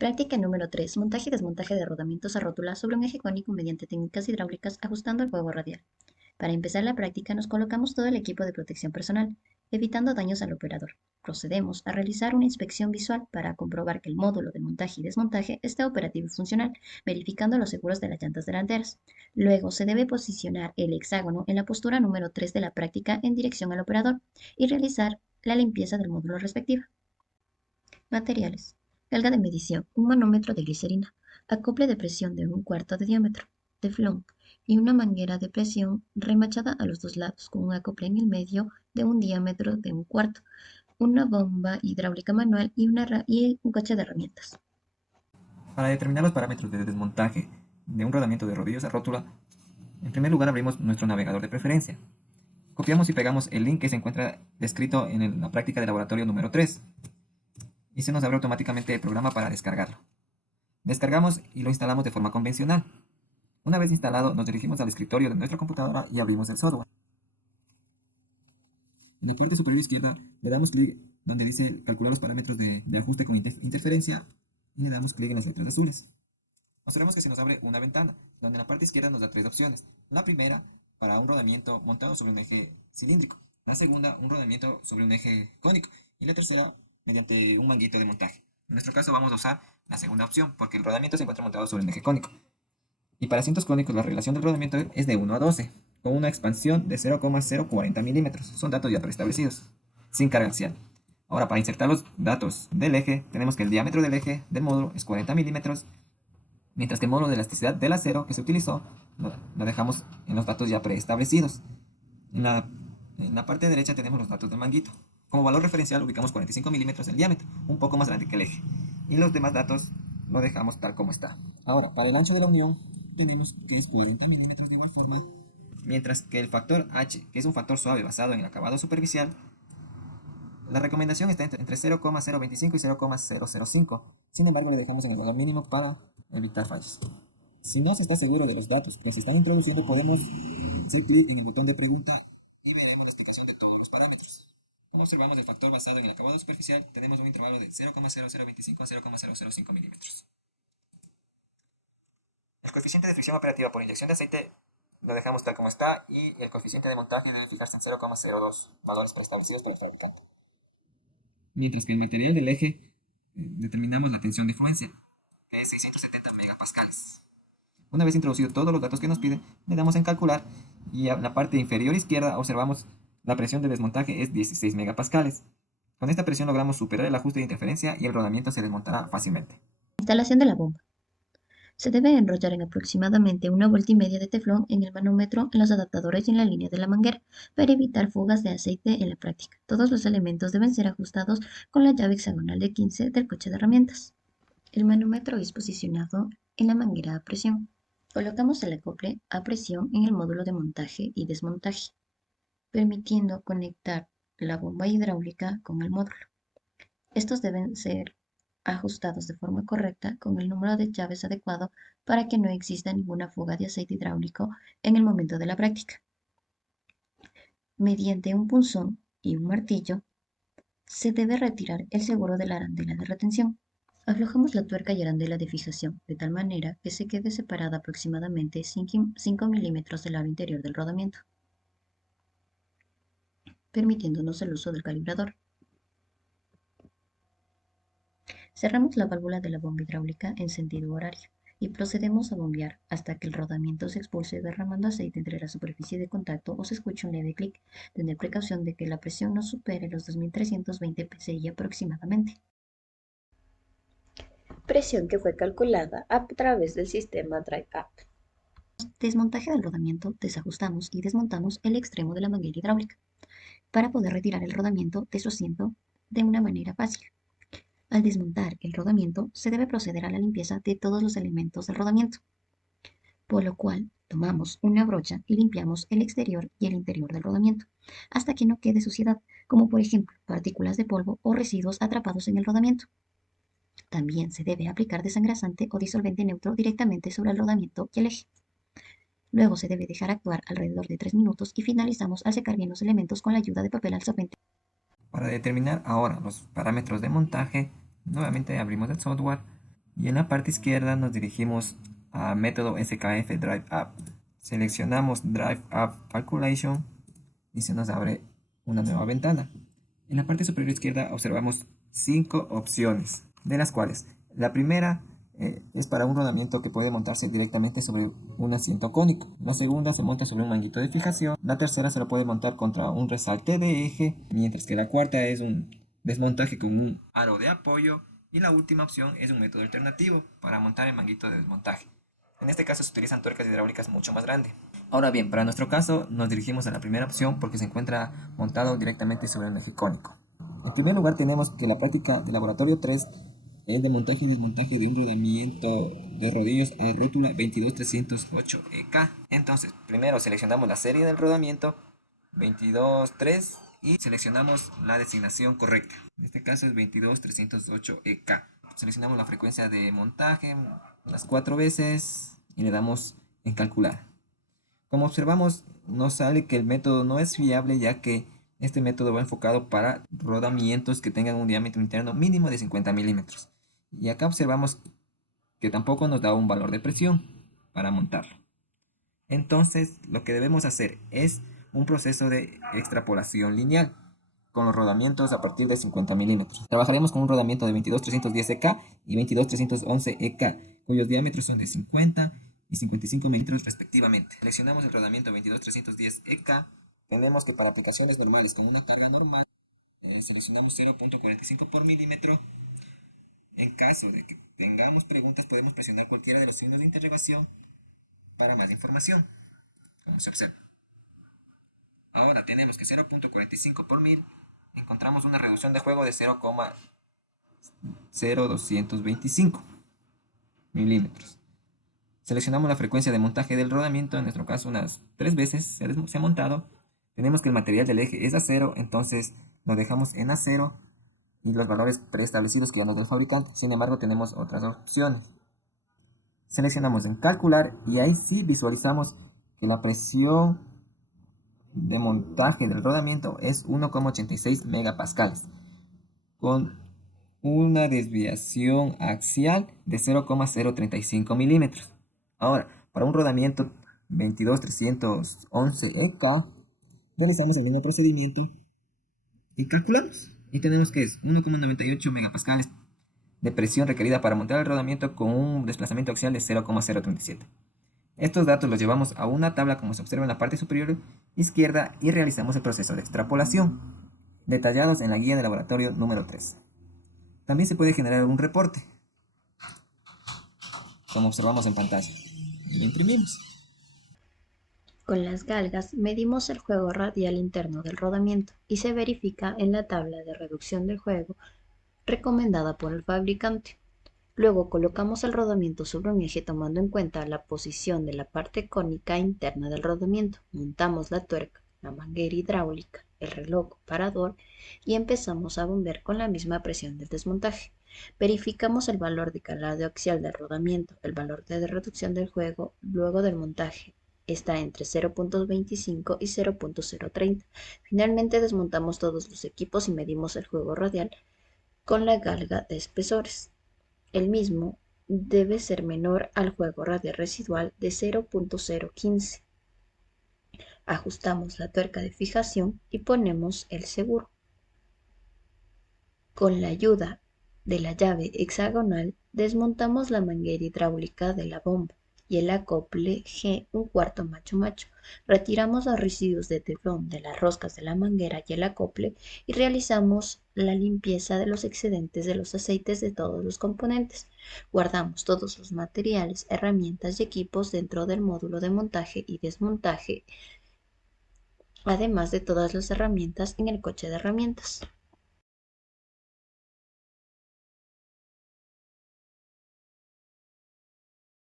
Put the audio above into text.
Práctica número 3. Montaje y desmontaje de rodamientos a rótula sobre un eje cónico mediante técnicas hidráulicas ajustando el juego radial. Para empezar la práctica nos colocamos todo el equipo de protección personal, evitando daños al operador. Procedemos a realizar una inspección visual para comprobar que el módulo de montaje y desmontaje esté operativo y funcional, verificando los seguros de las llantas delanteras. Luego se debe posicionar el hexágono en la postura número 3 de la práctica en dirección al operador y realizar la limpieza del módulo respectivo. Materiales: galga de medición, un manómetro de glicerina, acople de presión de 1/4 de diámetro, teflón y una manguera de presión remachada a los dos lados con un acople en el medio de un diámetro de 1/4, una bomba hidráulica manual y un coche de herramientas. Para determinar los parámetros de desmontaje de un rodamiento de rodillos a rótula, en primer lugar abrimos nuestro navegador de preferencia. Copiamos y pegamos el link que se encuentra descrito en la práctica de laboratorio número 3 y se nos abre automáticamente el programa para descargarlo. Descargamos y lo instalamos de forma convencional. Una vez instalado, nos dirigimos al escritorio de nuestra computadora y abrimos el software. En la parte superior izquierda le damos clic donde dice calcular los parámetros de ajuste con interferencia y le damos clic en las letras azules. Observemos que se nos abre una ventana, donde en la parte izquierda nos da tres opciones. La primera, para un rodamiento montado sobre un eje cilíndrico. La segunda, un rodamiento sobre un eje cónico. Y la tercera, mediante un manguito de montaje. En nuestro caso vamos a usar la segunda opción, porque el rodamiento se encuentra montado sobre un eje cónico. Y para cintos cónicos la relación del rodamiento es de 1 a 12, con una expansión de 0,040 milímetros. Son datos ya preestablecidos, sin carga axial. Ahora, para insertar los datos del eje, tenemos que el diámetro del eje del módulo es 40 milímetros, mientras que el módulo de elasticidad del acero que se utilizó lo dejamos en los datos ya preestablecidos. En la parte derecha tenemos los datos del manguito. Como valor referencial ubicamos 45 milímetros el diámetro, un poco más grande que el eje. Y los demás datos lo dejamos tal como está. Ahora, para el ancho de la unión tenemos que es 40 milímetros de igual forma, mientras que el factor H, que es un factor suave basado en el acabado superficial, la recomendación está entre 0,025 y 0,005. Sin embargo, le dejamos en el valor mínimo para evitar fallos. Si no se está seguro de los datos que se están introduciendo, podemos hacer clic en el botón de pregunta y veremos la explicación de todos los parámetros. Como observamos el factor basado en el acabado superficial, tenemos un intervalo de 0,0025 a 0,005 milímetros. El coeficiente de fricción operativa por inyección de aceite lo dejamos tal como está y el coeficiente de montaje debe fijarse en 0,02, valores preestablecidos por el fabricante. Mientras que el material del eje determinamos la tensión de fluencia, que es 670 megapascales. Una vez introducido todos los datos que nos pide, le damos en calcular y en la parte inferior izquierda observamos la presión de desmontaje es 16 megapascales. Con esta presión logramos superar el ajuste de interferencia y el rodamiento se desmontará fácilmente. Instalación de la bomba. Se debe enrollar en aproximadamente 1,5 vueltas de teflón en el manómetro, en los adaptadores y en la línea de la manguera para evitar fugas de aceite en la práctica. Todos los elementos deben ser ajustados con la llave hexagonal de 15 del coche de herramientas. El manómetro es posicionado en la manguera a presión. Colocamos el acople a presión en el módulo de montaje y desmontaje, permitiendo conectar la bomba hidráulica con el módulo. Estos deben ser ajustados de forma correcta con el número de llaves adecuado para que no exista ninguna fuga de aceite hidráulico en el momento de la práctica. Mediante un punzón y un martillo, se debe retirar el seguro de la arandela de retención. Aflojamos la tuerca y arandela de fijación, de tal manera que se quede separada aproximadamente 5 milímetros del aro interior del rodamiento, permitiéndonos el uso del calibrador. Cerramos la válvula de la bomba hidráulica en sentido horario y procedemos a bombear hasta que el rodamiento se expulse derramando aceite entre la superficie de contacto o se escuche un leve clic. Tener precaución de que la presión no supere los 2320 psi aproximadamente. Presión que fue calculada a través del sistema Drive Up. Desmontaje del rodamiento, desajustamos y desmontamos el extremo de la manguera hidráulica para poder retirar el rodamiento de su asiento de una manera fácil. Al desmontar el rodamiento, se debe proceder a la limpieza de todos los elementos del rodamiento, por lo cual tomamos una brocha y limpiamos el exterior y el interior del rodamiento, hasta que no quede suciedad, como por ejemplo partículas de polvo o residuos atrapados en el rodamiento. También se debe aplicar desengrasante o disolvente neutro directamente sobre el rodamiento y el eje. Luego se debe dejar actuar alrededor de 3 minutos y finalizamos al secar bien los elementos con la ayuda de papel absorbente. Para determinar ahora los parámetros de montaje, nuevamente abrimos el software Y en la parte izquierda nos dirigimos a método SKF Drive Up. Seleccionamos Drive Up Calculation y se nos abre una nueva ventana. En la parte superior izquierda observamos 5 opciones, de las cuales la primera es para un rodamiento que puede montarse directamente sobre un asiento cónico. La segunda se monta sobre un manguito de fijación. La tercera se lo puede montar contra un resalte de eje, mientras que la cuarta es un desmontaje con un aro de apoyo. Y la última opción es un método alternativo para montar el manguito de desmontaje. En este caso se utilizan tuercas hidráulicas mucho más grandes. Ahora bien, para nuestro caso nos dirigimos a la primera opción porque se encuentra montado directamente sobre un eje cónico. En primer lugar tenemos que la práctica de laboratorio 3 es de montaje y desmontaje de un rodamiento de rodillos a rótula 22308EK. Entonces, primero seleccionamos la serie del rodamiento 223 y seleccionamos la designación correcta. En este caso es 22308EK. Seleccionamos la frecuencia de montaje las 4 veces y le damos en calcular. Como observamos, nos sale que el método no es fiable ya que este método va enfocado para rodamientos que tengan un diámetro interno mínimo de 50 milímetros. Y acá observamos que tampoco nos da un valor de presión para montarlo. Entonces, lo que debemos hacer es un proceso de extrapolación lineal con los rodamientos a partir de 50 milímetros. Trabajaremos con un rodamiento de 22310EK y 22311EK, cuyos diámetros son de 50 y 55 milímetros respectivamente. Seleccionamos el rodamiento 22310EK. Tenemos que para aplicaciones normales con una carga normal, seleccionamos 0.45 por milímetro. En caso de que tengamos preguntas, podemos presionar cualquiera de los signos de interrogación para más información, como se observa. Ahora tenemos que 0.45 por mil, encontramos una reducción de juego de 0,0225 milímetros. Seleccionamos la frecuencia de montaje del rodamiento, en nuestro caso unas 3 veces se ha montado. Tenemos que el material del eje es acero, entonces lo dejamos en acero y los valores preestablecidos que ya nos da el fabricante. Sin embargo, tenemos otras opciones. Seleccionamos en calcular y ahí sí visualizamos que la presión de montaje del rodamiento es 1,86 megapascales con una desviación axial de 0,035 milímetros. Ahora, para un rodamiento 22311EK, realizamos el mismo procedimiento y calculamos. Y tenemos que es 1,98 megapascales de presión requerida para montar el rodamiento con un desplazamiento axial de 0,037. Estos datos los llevamos a una tabla como se observa en la parte superior izquierda y realizamos el proceso de extrapolación, detallados en la guía de laboratorio número 3. También se puede generar un reporte, como observamos en pantalla, y lo imprimimos. Con las galgas medimos el juego radial interno del rodamiento y se verifica en la tabla de reducción del juego recomendada por el fabricante. Luego colocamos el rodamiento sobre un eje tomando en cuenta la posición de la parte cónica interna del rodamiento. Montamos la tuerca, la manguera hidráulica, el reloj parador y empezamos a bombear con la misma presión del desmontaje. Verificamos el valor de calado axial del rodamiento, el valor de reducción del juego luego del montaje está entre 0.25 y 0.030. Finalmente desmontamos todos los equipos y medimos el juego radial con la galga de espesores. El mismo debe ser menor al juego radial residual de 0.015. Ajustamos la tuerca de fijación y ponemos el seguro. Con la ayuda de la llave hexagonal desmontamos la manguera hidráulica de la bomba y el acople G un cuarto macho-macho. Retiramos los residuos de teflón de las roscas de la manguera y el acople y realizamos la limpieza de los excedentes de los aceites de todos los componentes. Guardamos todos los materiales, herramientas y equipos dentro del módulo de montaje y desmontaje, además de todas las herramientas en el coche de herramientas.